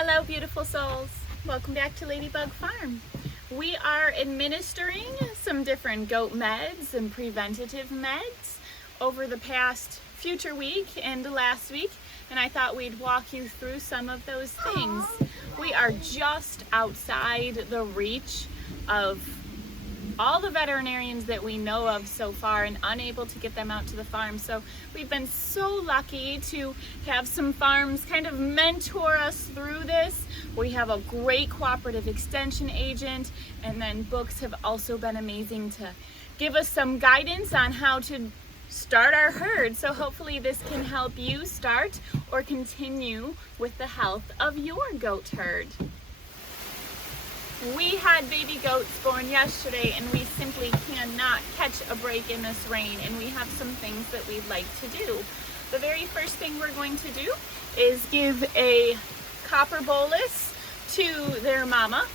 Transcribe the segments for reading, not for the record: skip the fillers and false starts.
Hello, beautiful souls. Welcome back to Ladybug Farm. We are administering some different goat meds and preventative meds over the past future week and last week, and I thought we'd walk you through some of those things. We are just outside the reach of all the veterinarians that we know of so far and unable to get them out to the farm. So we've been so lucky to have some farms kind of mentor us through this. We have a great cooperative extension agent, and then books have also been amazing to give us some guidance on how to start our herd. So hopefully this can help you start or continue with the health of your goat herd. We had baby goats born yesterday, and we simply cannot catch a break in this rain, and we have some things that we'd like to do. The very first thing we're going to do is give a copper bolus to their mama.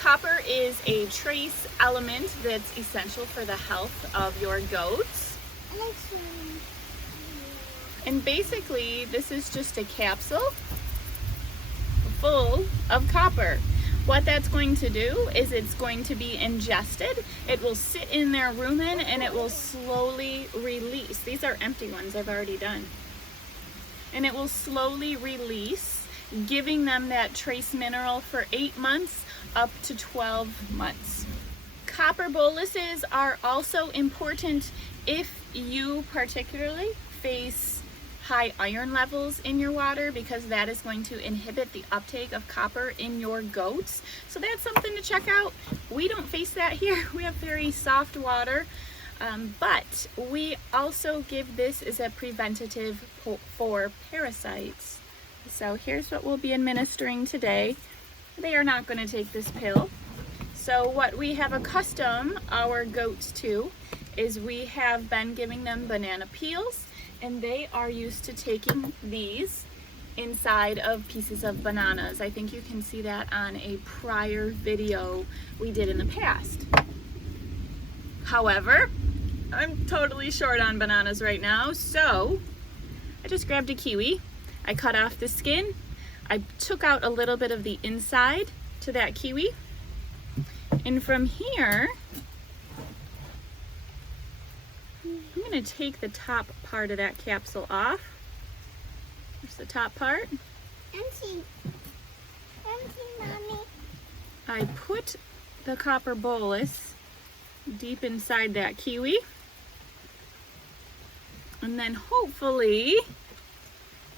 Copper is a trace element that's essential for the health of your goats. And basically, this is just a capsule full of copper. What that's going to do is it's going to be ingested. It will sit in their rumen and it will slowly release. These are empty ones I've already done. And it will slowly release, giving them that trace mineral for 8 months up to 12 months. Copper boluses are also important if you particularly face high iron levels in your water, because that is going to inhibit the uptake of copper in your goats. So that's something to check out. We don't face that here. We have very soft water, but we also give this as a preventative for parasites. So here's what we'll be administering today. They are not going to take this pill. So what we have accustomed our goats to is we have been giving them banana peels, and they are used to taking these inside of pieces of bananas. I think you can see that on a prior video we did in the past. However, I'm totally short on bananas right now, so I just grabbed a kiwi. I cut off the skin. I took out a little bit of the inside to that kiwi. And from here, I'm going to take the top part of that capsule off. There's the top part. Empty, Mommy. I put the copper bolus deep inside that kiwi. And then hopefully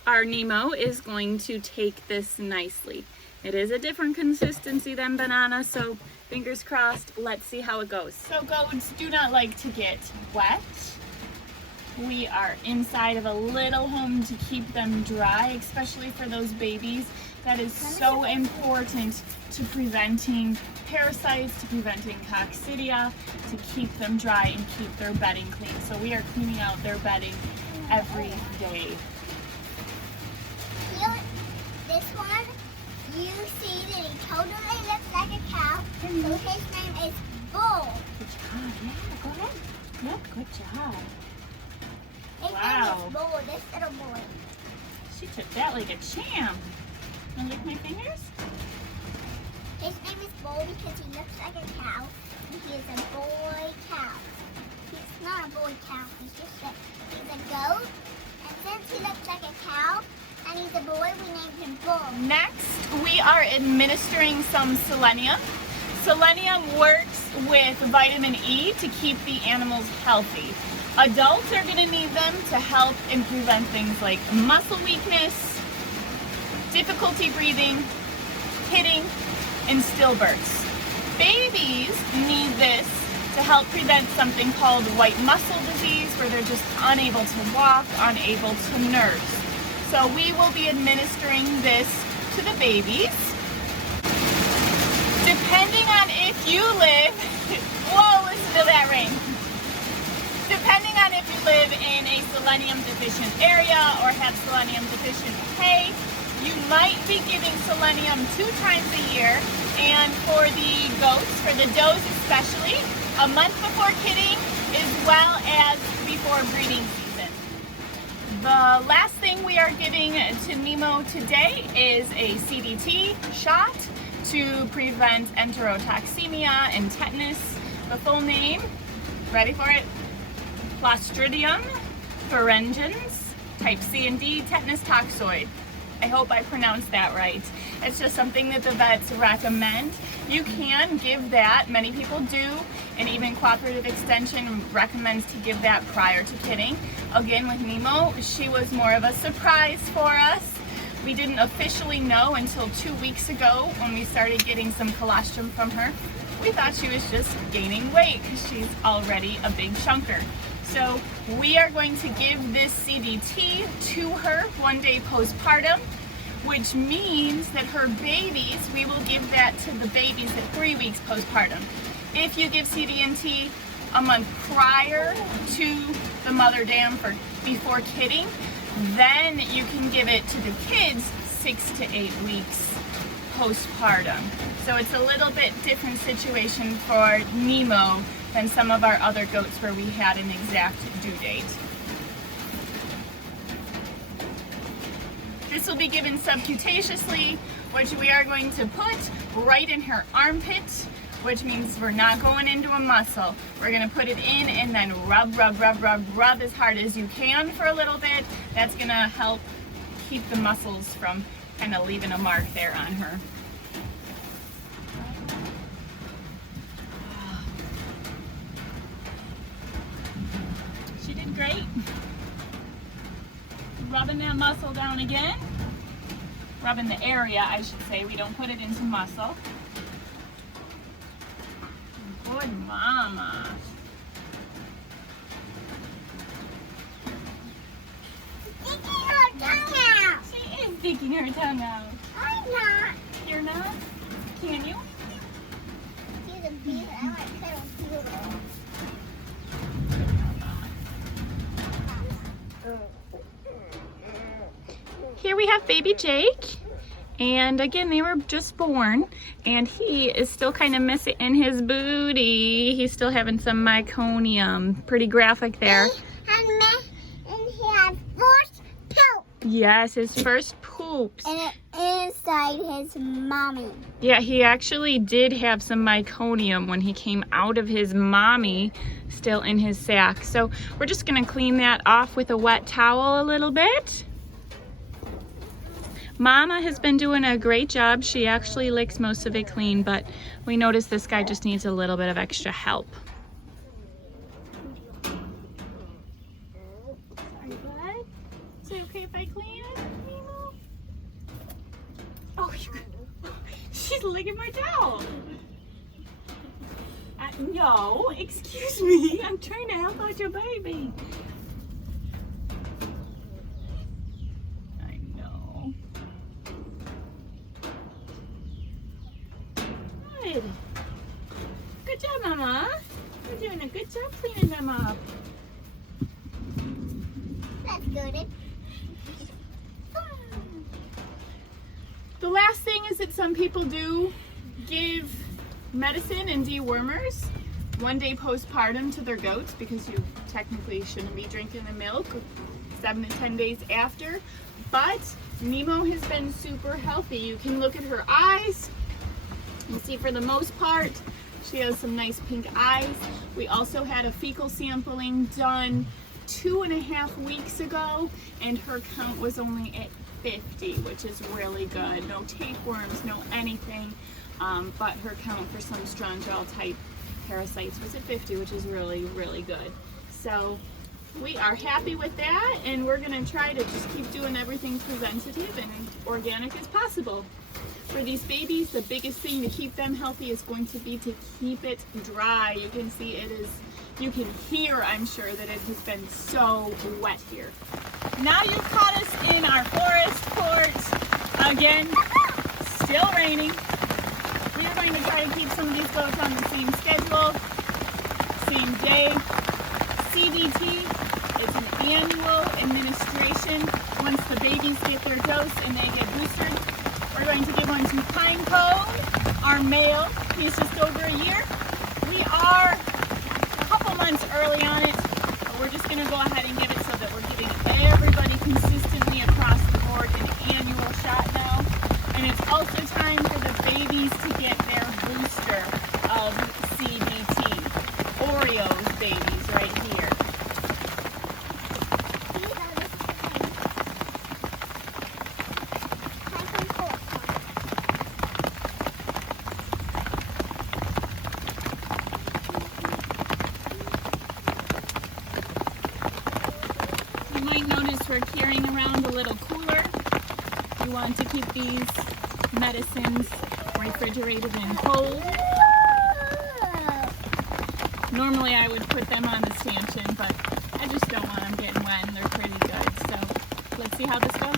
our Nemo is going to take this nicely. It is a different consistency than banana, so fingers crossed. Let's see how it goes. So goats do not like to get wet. We are inside of a little home to keep them dry, especially for those babies. That is so important to preventing parasites, to preventing coccidia, to keep them dry and keep their bedding clean. So we are cleaning out their bedding every day. This one, you see that he totally looks like a cow, so his name is Bull. Good job, yeah, go ahead. Yep, good job. His Wow. name is Bull, this little boy. She took that like a champ. Wanna lick my fingers? His name is Bull because he looks like a cow, and he is a boy cow. He's not a boy cow, he's a goat, and since he looks like a cow, and he's a boy, we named him Bull. Next, we are administering some selenium. Selenium works with vitamin E to keep the animals healthy. Adults are going to need them to help and prevent things like muscle weakness, difficulty breathing, hitting, and stillbirths. Babies need this to help prevent something called white muscle disease, where they're just unable to walk, unable to nurse. So we will be administering this to the babies. Depending on if you live, whoa, listen to that rain. Depending on if you live in a selenium deficient area or have selenium deficient hay, you might be giving selenium 2 times a year. And for the goats, for the does especially, a month before kidding as well as before breeding season. The last thing we are giving to Nemo today is a CDT shot to prevent enterotoxemia and tetanus. The full name, ready for it? Clostridium pharyngens, type C and D, tetanus toxoid. I hope I pronounced that right. It's just something that the vets recommend. You can give that, many people do, and even Cooperative Extension recommends to give that prior to kidding. Again, with Nemo, she was more of a surprise for us. We didn't officially know until 2 weeks ago when we started getting some colostrum from her. We thought she was just gaining weight because she's already a big chunker. So we are going to give this CDT to her 1 day postpartum, which means that her babies, we will give that to the babies at 3 weeks postpartum. If you give CDT a month prior to the mother dam before kidding, then you can give it to the kids 6 to 8 weeks postpartum. So it's a little bit different situation for Nemo than some of our other goats where we had an exact due date. This will be given subcutaneously, which we are going to put right in her armpit, which means we're not going into a muscle. We're gonna put it in and then rub, rub, rub, rub, rub as hard as you can for a little bit. That's gonna help keep the muscles from kind of leaving a mark there on her. She did great. Rubbing that muscle down again. Rubbing the area, I should say. We don't put it into muscle. Good mama. Sticking her tongue out. She is sticking her tongue out. I'm not. You're not? Can you? She's a beaver. I want to play with beaver. Here we have baby Jake, and again they were just born, and he is still kind of missing in his booty. He's still having some meconium. Pretty graphic there. And he had first poop. Yes, his first poops. And inside his mommy. Yeah, he actually did have some meconium when he came out of his mommy, still in his sac. So we're just gonna clean that off with a wet towel a little bit. Mama has been doing a great job. She actually licks most of it clean, but we noticed this guy just needs a little bit of extra help. Sorry, bud. Is it okay if I clean it, Nemo? Oh, she's licking my towel. No, excuse me. I'm trying to help out your baby. Good job, Mama. You're doing a good job cleaning them up. That's good. The last thing is that some people do give medicine and dewormers 1 day postpartum to their goats because you technically shouldn't be drinking the milk 7 to 10 days after. But Nemo has been super healthy. You can look at her eyes. You see, for the most part, she has some nice pink eyes. We also had a fecal sampling done 2.5 weeks ago, and her count was only at 50, which is really good. No tapeworms, no anything, but her count for some strongel type parasites was at 50, which is really, really good. So we are happy with that, and we're gonna try to just keep doing everything preventative and organic as possible. For these babies, the biggest thing to keep them healthy is going to be to keep it dry. You can see it is, you can hear, I'm sure, that it has been so wet here. Now you've caught us in our forest court. Again, still raining. We are going to try to keep some of these goats on the same schedule, same day. CDT is an annual administration. Once the babies get their dose and they get boosted, we're going to give one to Pine Cone, our male. He's just over a year. We are a couple months early on it, but we're just going to go ahead and give it so that we're giving everybody consistently across the board an annual shot now. And it's also time for the babies to get their booster of CBT. Oreos babies right here. You might notice we're carrying around a little cooler. We want to keep these medicines refrigerated and cold. Normally I would put them on the stanchion, but I just don't want them getting wet and they're pretty good. So let's see how this goes.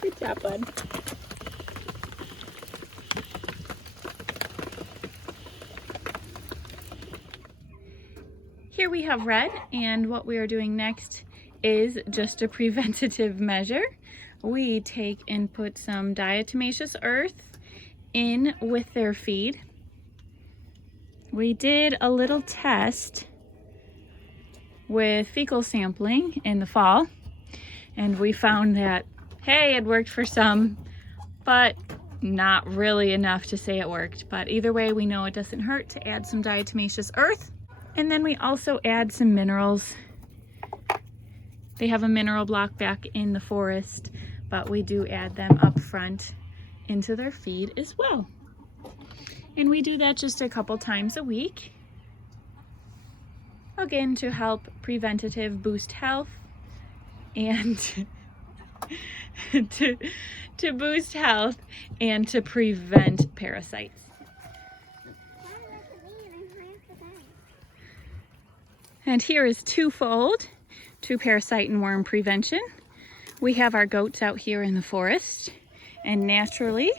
Good job, bud. Here we have Red, and what we are doing next is just a preventative measure. We take and put some diatomaceous earth in with their feed. We did a little test with fecal sampling in the fall, and we found that, hey, it worked for some, but not really enough to say it worked. But either way, we know it doesn't hurt to add some diatomaceous earth. And then we also add some minerals. They have a mineral block back in the forest, but we do add them up front into their feed as well. And we do that just a couple times a week. Again, to help preventative boost health and to boost health and to prevent parasites. And here is twofold to parasite and worm prevention. We have our goats out here in the forest, and naturally,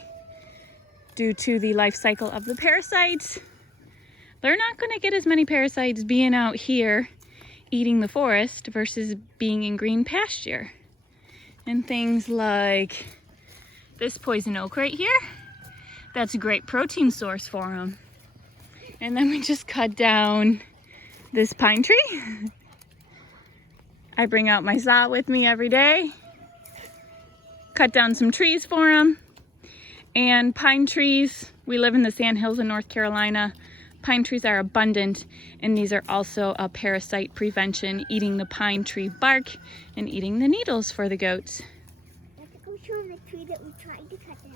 due to the life cycle of the parasites, they're not going to get as many parasites being out here eating the forest versus being in green pasture. And things like this poison oak right here, that's a great protein source for them. And then we just cut down this pine tree. I bring out my saw with me every day, cut down some trees for them. And pine trees, we live in the Sandhills in North Carolina. Pine trees are abundant, and these are also a parasite prevention, eating the pine tree bark and eating the needles for the goats. Let's go show them the tree that we tried to cut down.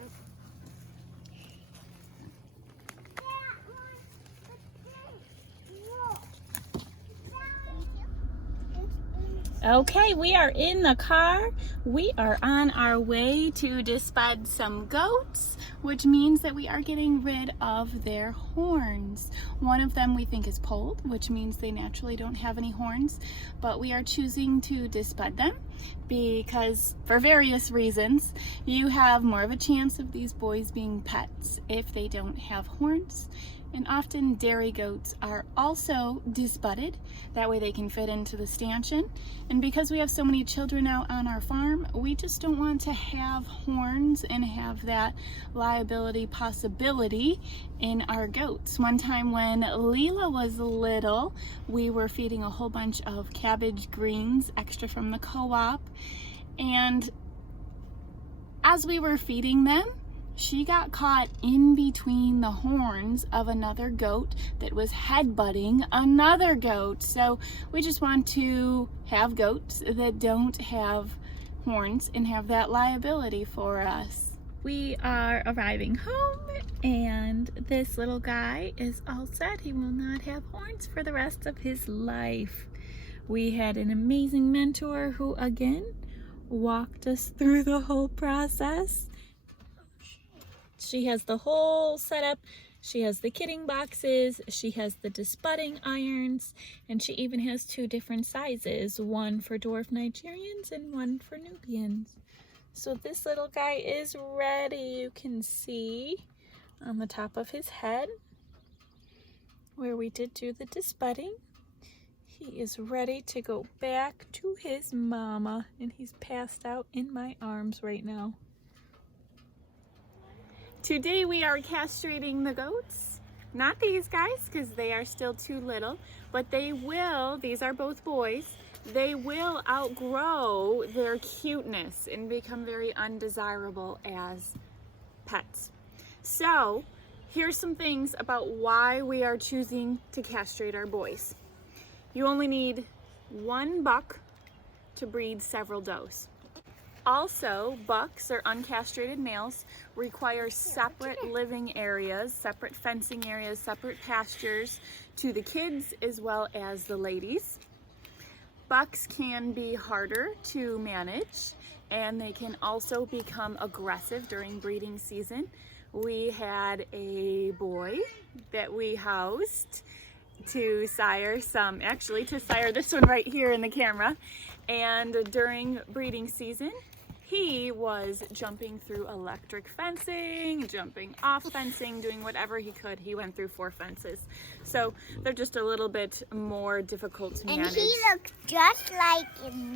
Okay, we are in the car. We are on our way to disbud some goats, which means that we are getting rid of their horns. One of them we think is polled, which means they naturally don't have any horns, but we are choosing to disbud them because, for various reasons, you have more of a chance of these boys being pets if they don't have horns. And often dairy goats are also disbudded. That way they can fit into the stanchion. And because we have so many children out on our farm, we just don't want to have horns and have that liability possibility in our goats. One time when Leela was little, we were feeding a whole bunch of cabbage greens extra from the co-op. And as we were feeding them, she got caught in between the horns of another goat that was headbutting another goat. So we just want to have goats that don't have horns and have that liability for us. We are arriving home, and this little guy is all set. He will not have horns for the rest of his life. We had an amazing mentor who again walked us through the whole process. She has the whole setup. She has the kidding boxes, she has the disbudding irons, and she even has 2 different sizes, one for dwarf Nigerians and one for Nubians. So this little guy is ready. You can see on the top of his head where we did do the disbudding. He is ready to go back to his mama, and he's passed out in my arms right now. Today we are castrating the goats. Not these guys, because they are still too little, but they will, these are both boys, they will outgrow their cuteness and become very undesirable as pets. So here's some things about why we are choosing to castrate our boys. You only need 1 buck to breed several does. Also, bucks or uncastrated males require separate living areas, separate fencing areas, separate pastures to the kids as well as the ladies. Bucks can be harder to manage, and they can also become aggressive during breeding season. We had a boy that we housed to sire this one right here in the camera, and during breeding season he was jumping through electric fencing, jumping off fencing, doing whatever he could. He went through 4 fences. So they're just a little bit more difficult to manage. And he looks just like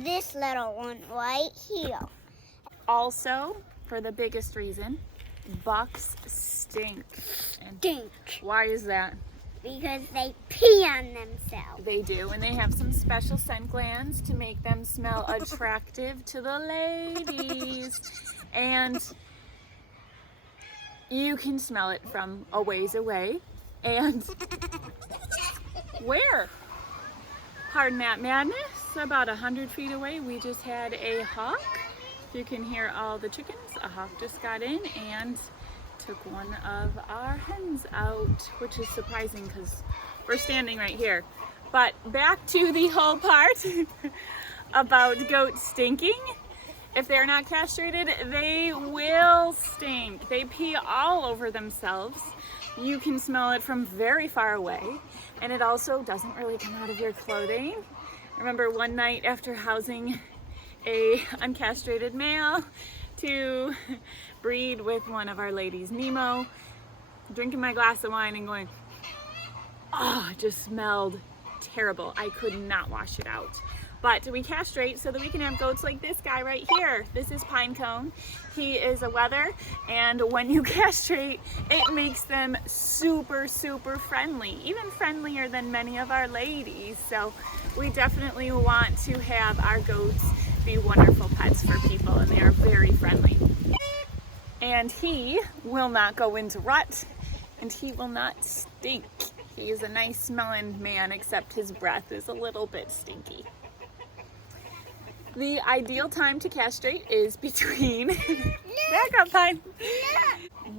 this little one right here. Also, for the biggest reason, bucks stink. And Stink. why is that? Because they pee on themselves. They do, and they have some special scent glands to make them smell attractive to the ladies. And you can smell it from a ways away. And where? Pardon that madness, about 100 feet away, we just had a hawk. You can hear all the chickens. A hawk just got in and took one of our hens out, which is surprising because we're standing right here. But back to the whole part about goats stinking. If they're not castrated, they will stink. They pee all over themselves. You can smell it from very far away, and it also doesn't really come out of your clothing. I remember one night after housing a uncastrated male to breed with one of our ladies, Nemo, drinking my glass of wine and going, oh, it just smelled terrible. I could not wash it out. But we castrate so that we can have goats like this guy right here. This is Pinecone. He is a wether, and when you castrate, it makes them super, super friendly, even friendlier than many of our ladies. So we definitely want to have our goats be wonderful pets for people, and they are very friendly. And he will not go into rut, and he will not stink. He is a nice smelling man, except his breath is a little bit stinky. The ideal time to castrate is between back up, Pine.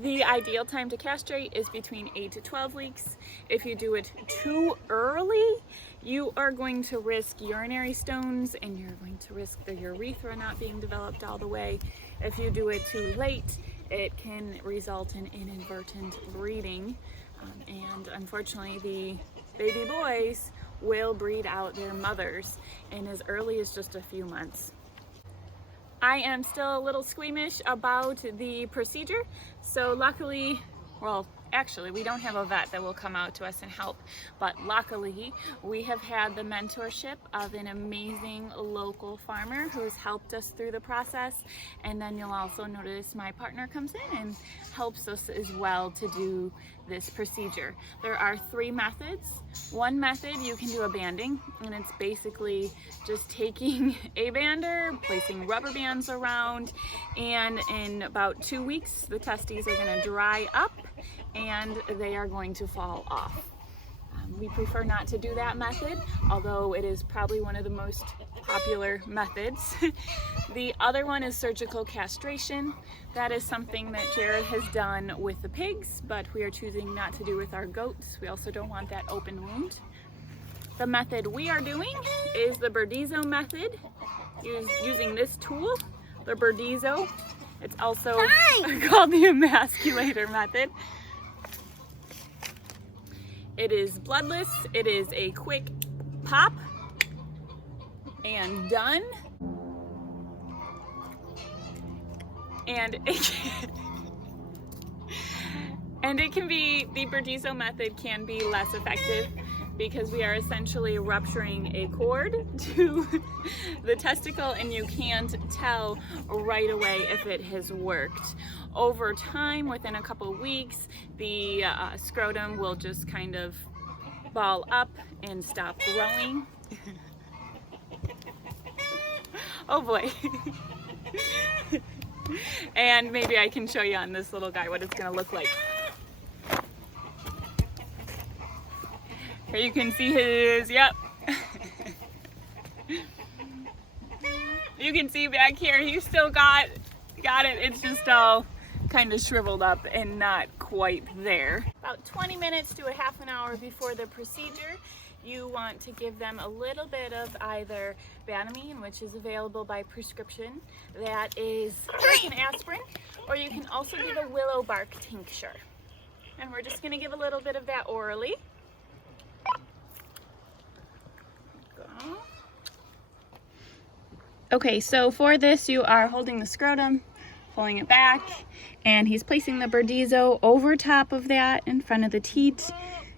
The ideal time to castrate is between 8 to 12 weeks. If you do it too early, you are going to risk urinary stones, and you're going to risk the urethra not being developed all the way. If you do it too late, it can result in inadvertent breeding, and unfortunately the baby boys will breed out their mothers in as early as just a few months. I am still a little squeamish about the procedure, so luckily, well, actually, we don't have a vet that will come out to us and help, but luckily we have had the mentorship of an amazing local farmer who has helped us through the process. And then you'll also notice my partner comes in and helps us as well to do this procedure. There are 3 methods. One method, you can do a banding, and it's basically just taking a bander, placing rubber bands around, and in about 2 weeks the testes are going to dry up and they are going to fall off. We prefer not to do that method, although it is probably one of the most popular methods. The other one is surgical castration. That is something that Jared has done with the pigs, but we are choosing not to do with our goats. We also don't want that open wound. The method we are doing is the Burdizo method, using this tool, the Burdizo. It's also called the emasculator method. It is bloodless. It is a quick pop and done. And it can be, the Burdizo method can be less effective because we are essentially rupturing a cord to the testicle, and you can't tell right away if it has worked. Over time, within a couple weeks, the scrotum will just kind of ball up and stop growing. Oh boy. And maybe I can show you on this little guy what it's gonna look like. Here you can see his, yep. You can see back here, he's still got it. It's just all kind of shriveled up and not quite there. About 20 minutes to a half an hour before the procedure, you want to give them a little bit of either Banamine, which is available by prescription, that is like an aspirin, or you can also give a willow bark tincture. And we're just gonna give a little bit of that orally. Okay, so for this you are holding the scrotum, pulling it back, and he's placing the Burdizo over top of that in front of the teat.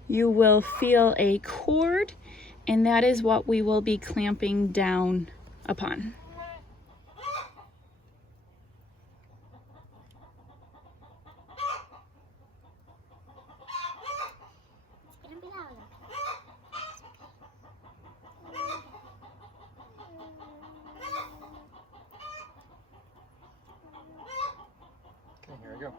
You will feel a cord, and that is what we will be clamping down upon. Okay, here we go.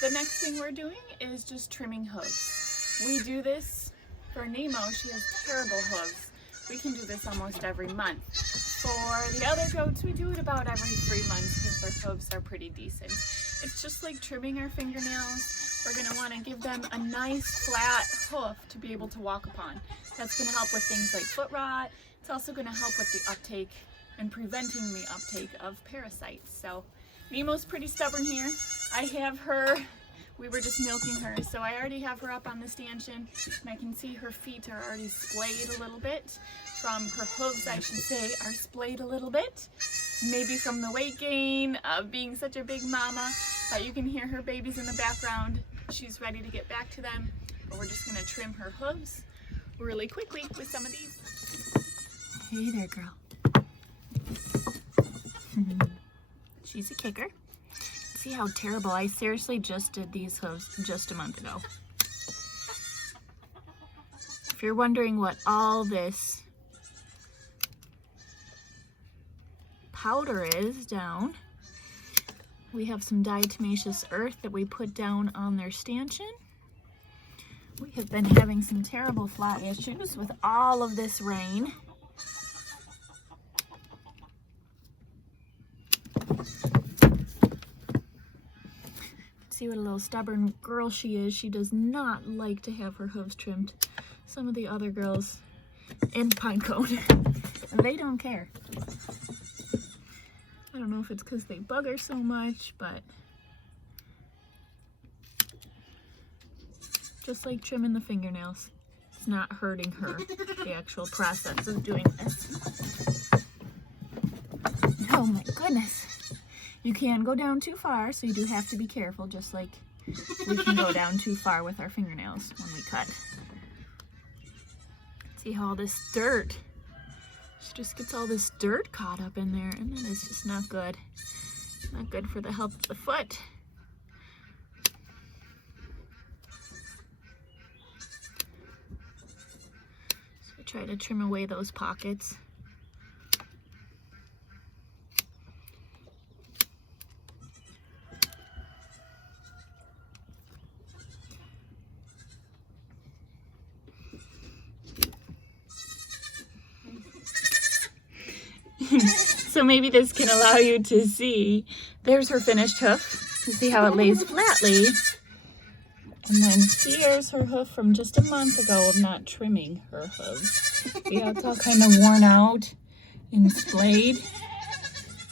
The next thing we're doing is just trimming hooves. We do this for Nemo. She has terrible hooves. We can do this almost every month. For the other goats, we do it about every 3 months because their hooves are pretty decent. It's just like trimming our fingernails. We're gonna wanna give them a nice flat hoof to be able to walk upon. That's gonna help with things like foot rot. It's also gonna help with the uptake and preventing the uptake of parasites. So Nemo's pretty stubborn here. I have her, we were just milking her, so I already have her up on the stanchion, and I can see her feet are already splayed a little bit. From her hooves, I should say, are splayed a little bit. Maybe from the weight gain of being such a big mama, but you can hear her babies in the background. She's ready to get back to them, but we're just gonna trim her hooves really quickly with some of these. Hey there, girl. She's a kicker. See how terrible. I seriously just did these hooves just a month ago. If you're wondering what all this powder is down, we have some diatomaceous earth that we put down on their stanchion. We have been having some terrible fly issues with all of this rain. See what a little stubborn girl she is. She does not like to have her hooves trimmed. Some of the other girls in Pinecone, they don't care. I don't know if it's because they bug her so much, but just like trimming the fingernails, it's not hurting her, the actual process of doing this. Oh my goodness. You can go down too far, so you do have to be careful, just like we can go down too far with our fingernails when we cut. See how all this dirt, she just gets all this dirt caught up in there, and that is just not good. Not good for the health of the foot. So try to trim away those pockets. So maybe this can allow you to see, there's her finished hoof. You see how it lays flatly? And then here's her hoof from just a month ago of not trimming her hooves. See how it's all kind of worn out and splayed?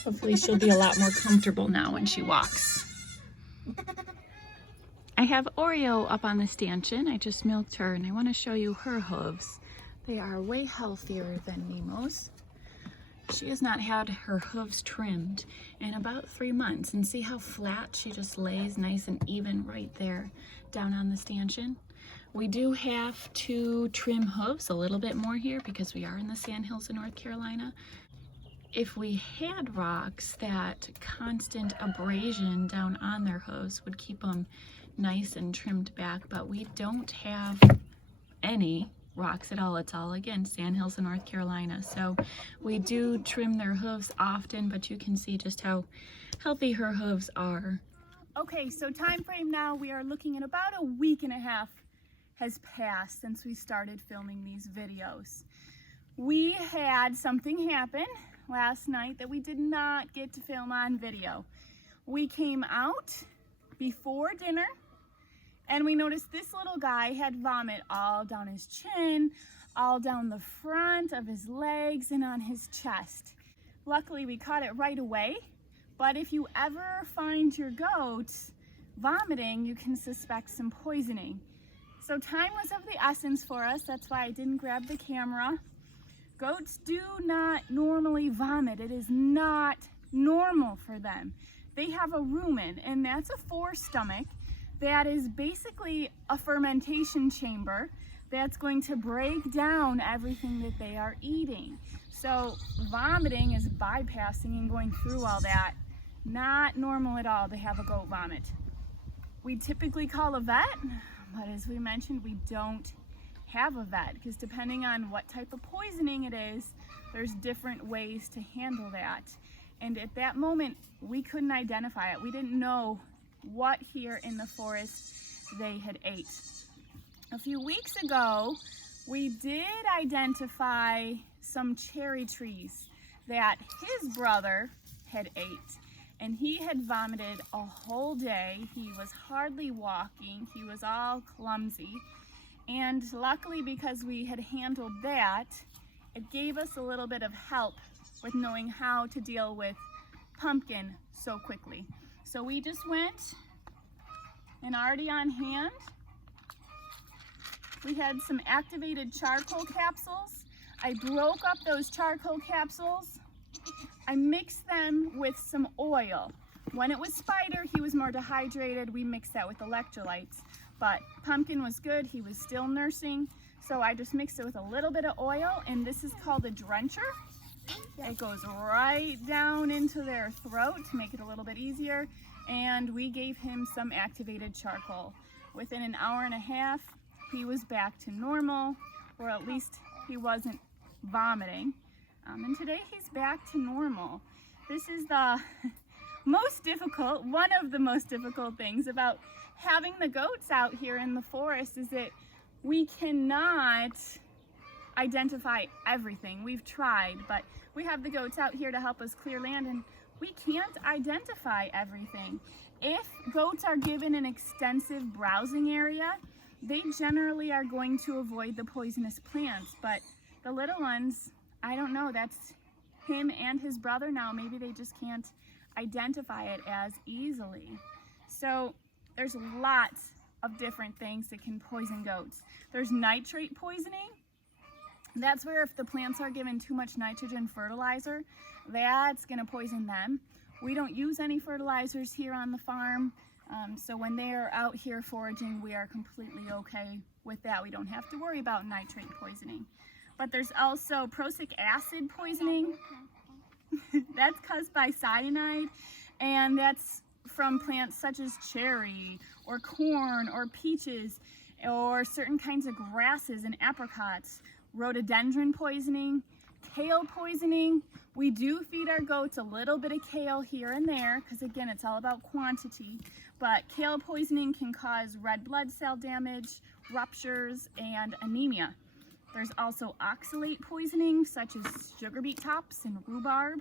Hopefully she'll be a lot more comfortable now when she walks. I have Oreo up on the stanchion. I just milked her and I want to show you her hooves. They are way healthier than Nemo's. She has not had her hooves trimmed in about 3 months, and see how flat she just lays nice and even right there down on the stanchion. We do have to trim hooves a little bit more here because we are in the Sandhills of North Carolina. If we had rocks, that constant abrasion down on their hooves would keep them nice and trimmed back, but we don't have any rocks at all. It's all, again, Sandhills in North Carolina. So we do trim their hooves often, but you can see just how healthy her hooves are. Okay, so time frame now, we are looking at about a week and a half has passed since we started filming these videos. We had something happen last night that we did not get to film on video. We came out before dinner and we noticed this little guy had vomit all down his chin, all down the front of his legs, and on his chest. Luckily, we caught it right away, but if you ever find your goats vomiting, you can suspect some poisoning. So time was of the essence for us. That's why I didn't grab the camera. Goats do not normally vomit. It is not normal for them. They have a rumen, and that's a forestomach. That is basically a fermentation chamber that's going to break down everything that they are eating. So vomiting is bypassing and going through all that. Not normal at all to have a goat vomit. We typically call a vet, but as we mentioned, we don't have a vet because depending on what type of poisoning it is, there's different ways to handle that. And at that moment, we couldn't identify it. We didn't know what here in the forest they had ate. A few weeks ago, we did identify some cherry trees that his brother had ate, and he had vomited a whole day. He was hardly walking. He was all clumsy. And luckily, because we had handled that, it gave us a little bit of help with knowing how to deal with Pumpkin so quickly. So we just went, and already on hand, we had some activated charcoal capsules. I broke up those charcoal capsules. I mixed them with some oil. When it was Spider, he was more dehydrated. We mixed that with electrolytes. But Pumpkin was good. He was still nursing. So I just mixed it with a little bit of oil, and this is called a drencher. It goes right down into their throat to make it a little bit easier. And we gave him some activated charcoal. Within an hour and a half, he was back to normal, or at least he wasn't vomiting. And today he's back to normal. This is the most difficult, one of the most difficult things about having the goats out here in the forest is that we cannot identify everything. We've tried, but we have the goats out here to help us clear land, and we can't identify everything. If goats are given an extensive browsing area, they generally are going to avoid the poisonous plants, but the little ones, I don't know, that's him and his brother now. Maybe they just can't identify it as easily. So there's lots of different things that can poison goats. There's nitrate poisoning. That's where if the plants are given too much nitrogen fertilizer, that's going to poison them. We don't use any fertilizers here on the farm, so when they are out here foraging, we are completely okay with that. We don't have to worry about nitrate poisoning. But there's also prussic acid poisoning. That's caused by cyanide, and that's from plants such as cherry or corn or peaches or certain kinds of grasses and apricots. Rhododendron poisoning, kale poisoning. We do feed our goats a little bit of kale here and there because, again, it's all about quantity. But kale poisoning can cause red blood cell damage, ruptures, and anemia. There's also oxalate poisoning, such as sugar beet tops and rhubarb.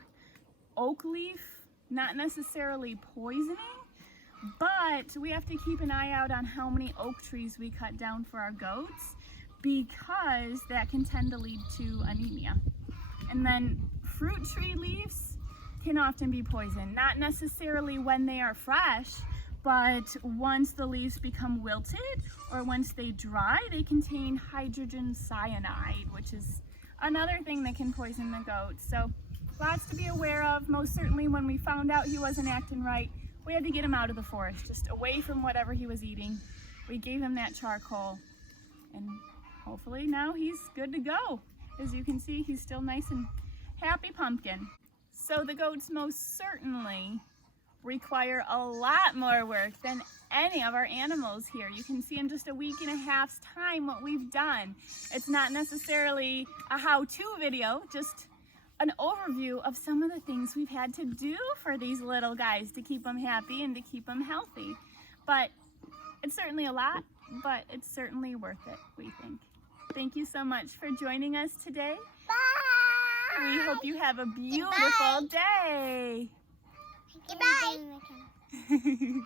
Oak leaf, not necessarily poisoning, But we have to keep an eye out on how many oak trees we cut down for our goats, because that can tend to lead to anemia. And then fruit tree leaves can often be poisoned, not necessarily when they are fresh, but once the leaves become wilted or once they dry, they contain hydrogen cyanide, which is another thing that can poison the goats. So lots to be aware of. Most certainly when we found out he wasn't acting right, we had to get him out of the forest, just away from whatever he was eating. We gave him that charcoal, and hopefully now he's good to go. As you can see, he's still nice and happy pumpkin. So the goats most certainly require a lot more work than any of our animals here. You can see in just a week and a half's time what we've done. It's not necessarily a how-to video, just an overview of some of the things we've had to do for these little guys to keep them happy and to keep them healthy. But it's certainly a lot, but it's certainly worth it, we think. Thank you so much for joining us today. Bye! We hope you have a beautiful day. Goodbye!